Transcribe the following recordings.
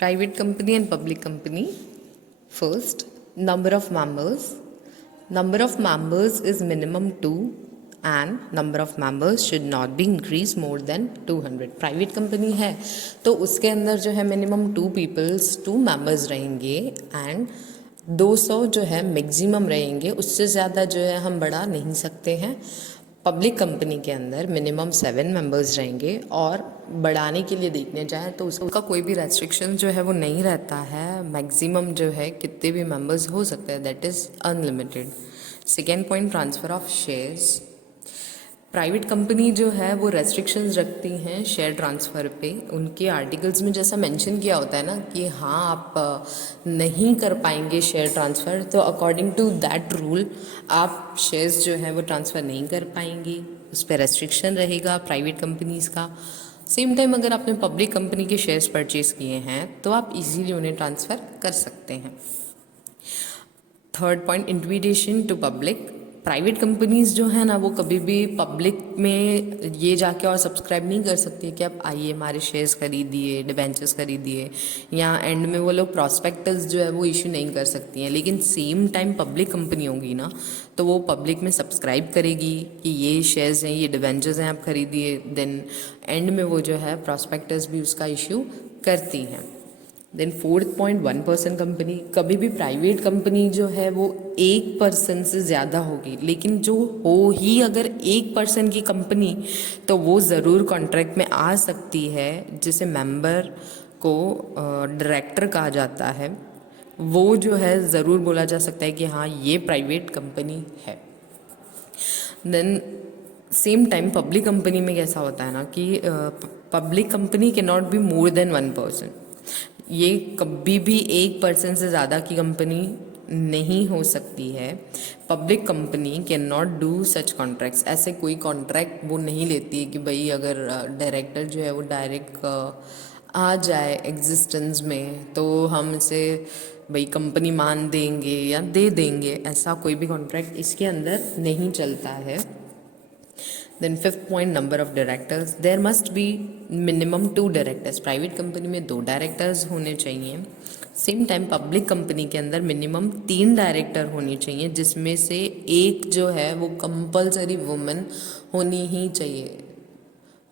Private company and public company. First, number of members. Number of members is minimum 2 and number of members should not be increased more than 200. Private company है तो उसके अंदर जो है minimum 2 members रहेंगे and 200 जो है maximum रहेंगे, उससे ज़्यादा जो है हम बढ़ा नहीं सकते हैं। पब्लिक कंपनी के अंदर मिनिमम 7 मेंबर्स रहेंगे और बढ़ाने के लिए देखने जाएँ तो उसका कोई भी रेस्ट्रिक्शन जो है वो नहीं रहता है। मैक्सिमम जो है कितने भी मेंबर्स हो सकते हैं, that is unlimited. Second point, transfer of shares. Private company जो है वो रेस्ट्रिक्शंस रखती हैं शेयर ट्रांसफ़र पे। उनके आर्टिकल्स में जैसा मेंशन किया होता है ना कि हाँ आप नहीं कर पाएंगे शेयर ट्रांसफ़र, तो अकॉर्डिंग टू दैट रूल आप शेयर्स जो है वो ट्रांसफ़र नहीं कर पाएंगे, उस पर रेस्ट्रिक्शन रहेगा प्राइवेट कंपनीज़ का। सेम टाइम अगर आपने पब्लिक कंपनी के शेयर्स परचेज़ किए हैं तो आप इजीली उन्हें ट्रांसफ़र कर सकते हैं। Third point, intimidation to public. Private companies जो है ना वो कभी भी पब्लिक में ये जाके और सब्सक्राइब नहीं कर सकती कि आप आइए हमारे शेयर्स खरीदिए, डिबेंचर्स खरीदिए, या एंड में वो लोग प्रॉस्पेक्टस जो है वो इशू नहीं कर सकती हैं। लेकिन सेम टाइम पब्लिक कंपनी होगी ना तो वो पब्लिक में सब्सक्राइब करेगी कि ये शेयर्स हैं, ये डिबेंचर्स हैं, आप खरीदिए। देन एंड में वो जो है प्रॉस्पेक्टस भी उसका इशू करती हैं। Then fourth point, 1 person company. कभी भी प्राइवेट कंपनी जो है वो 1 पर्सन से ज़्यादा होगी, लेकिन जो हो ही अगर 1 पर्सन की कंपनी तो वो ज़रूर कॉन्ट्रैक्ट में आ सकती है, जिसे मेंबर को डायरेक्टर कहा जाता है। वो जो है ज़रूर बोला जा सकता है कि हाँ ये प्राइवेट कंपनी है। Then same time public company में कैसा होता है ना कि public company can not be more than 1 person. ये कभी भी 1 पर्सन से ज़्यादा की कंपनी नहीं हो सकती है। Public company can not do such contracts. ऐसे कोई कॉन्ट्रैक्ट वो नहीं लेती है कि भाई अगर डायरेक्टर जो है वो डायरेक्ट आ जाए एग्जिस्टेंस में तो हम इसे भाई कंपनी मान देंगे या दे देंगे, ऐसा कोई भी कॉन्ट्रैक्ट इसके अंदर नहीं चलता है। Then fifth point, number of directors. There must be minimum 2 directors. Private company में 2 डायरेक्टर्स होने चाहिए। सेम टाइम पब्लिक कंपनी के अंदर मिनिमम 3 डायरेक्टर होने चाहिए, जिसमें से एक जो है वो कंपलसरी वुमेन होनी ही चाहिए।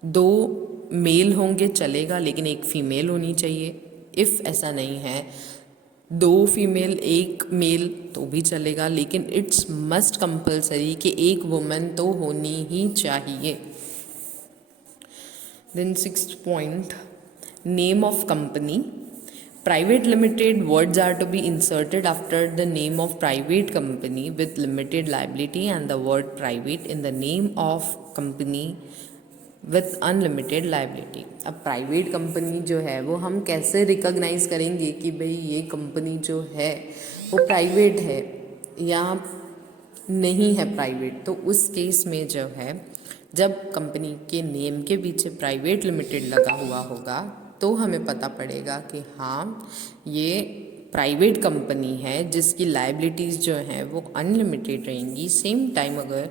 2 मेल होंगे चलेगा लेकिन एक फीमेल होनी चाहिए। इफ़ ऐसा नहीं है 2 फीमेल 1 मेल तो भी चलेगा, लेकिन इट्स मस्ट कंपलसरी कि एक वुमेन तो होनी ही चाहिए। Then sixth point, name of company. Private limited words are to be inserted after the name of private company with limited liability and the word private in the name of company with unlimited liability. अब private company जो है वो हम कैसे recognise करेंगे कि भाई ये कंपनी जो है वो प्राइवेट है या नहीं है प्राइवेट? तो उस केस में जो है जब कंपनी के नेम के पीछे प्राइवेट लिमिटेड लगा हुआ होगा तो हमें पता पड़ेगा कि हाँ ये प्राइवेट कंपनी है जिसकी लाइबिलिटीज़ जो हैं वो अनलिमिटेड रहेंगी। सेम टाइम अगर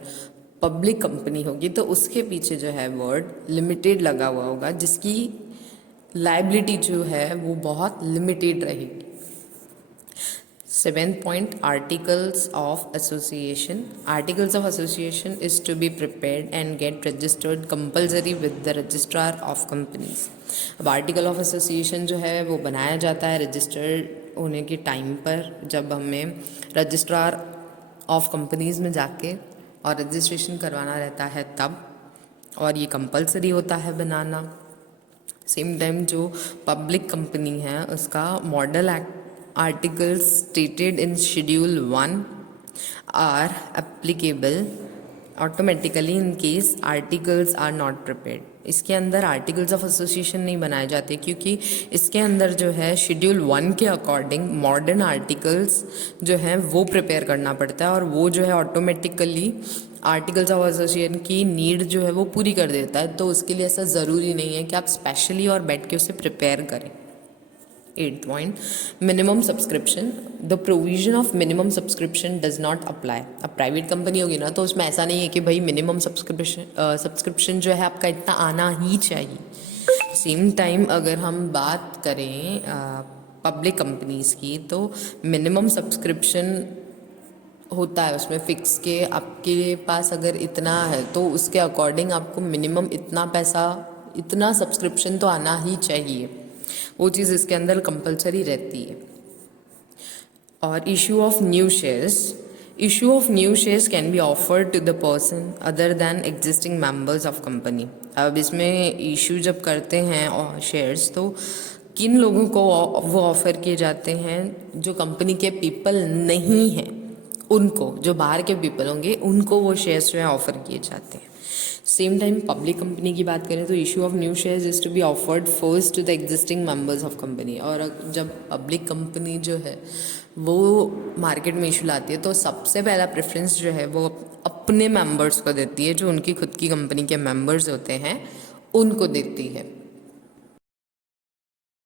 पब्लिक कंपनी होगी तो उसके पीछे जो है वर्ड लिमिटेड लगा हुआ होगा, जिसकी लाइबिलिटी जो है वो बहुत लिमिटेड रहेगी। Seventh point, articles of association. Articles of association is to be prepared and get registered compulsory with the registrar of companies. अब आर्टिकल ऑफ एसोसिएशन जो है वो बनाया जाता है रजिस्टर्ड होने के टाइम पर, जब हमें रजिस्ट्रार ऑफ कंपनीज में जाके और रजिस्ट्रेशन करवाना रहता है तब, और ये कंपलसरी होता है बनाना। सेम टाइम जो पब्लिक कंपनी है उसका model act articles stated in schedule 1 are applicable automatically in case articles are not prepared. इसके अंदर आर्टिकल्स ऑफ एसोसिएशन नहीं बनाए जाते क्योंकि इसके अंदर जो है शेड्यूल 1 के अकॉर्डिंग मॉडर्न आर्टिकल्स जो हैं वो प्रिपेयर करना पड़ता है, और वो जो है ऑटोमेटिकली आर्टिकल्स ऑफ एसोसिएशन की नीड जो है वो पूरी कर देता है। तो उसके लिए ऐसा ज़रूरी नहीं है कि आप स्पेशली और बैठ के उसे प्रिपेयर करें। 8th point, minimum subscription. The provision of minimum subscription does not apply. अब प्राइवेट कंपनी होगी ना तो उसमें ऐसा नहीं है कि भाई मिनिमम सब्सक्रिप्शन जो है आपका इतना आना ही चाहिए। सेम टाइम अगर हम बात करें पब्लिक कंपनीज़ की, तो मिनिमम सब्सक्रिप्शन होता है उसमें फिक्स के आपके पास अगर इतना है तो उसके अकॉर्डिंग आपको मिनिमम इतना पैसा, इतना सब्सक्रिप्शन तो आना ही चाहिए, वो चीज़ इसके अंदर कंपलसरी रहती है। और issue of new shares can be offered to the person other than existing members of company। अब इसमें इशू जब करते हैं और शेयर्स, तो किन लोगों को वो ऑफ़र किए जाते हैं, जो कंपनी के पीपल नहीं हैं उनको, जो बाहर के पीपल होंगे उनको वो शेयर्स जो है ऑफ़र किए जाते हैं। सेम टाइम पब्लिक कंपनी की बात करें तो issue of new shares is to be offered first to the existing members of company. और जब पब्लिक कंपनी जो है वो मार्केट में इशू लाती है, तो सबसे पहला प्रेफरेंस जो है वो अपने मेंबर्स को देती है, जो उनकी खुद की कंपनी के मेंबर्स होते हैं उनको देती है।